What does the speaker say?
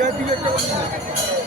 বিজয়ের দিকে একটা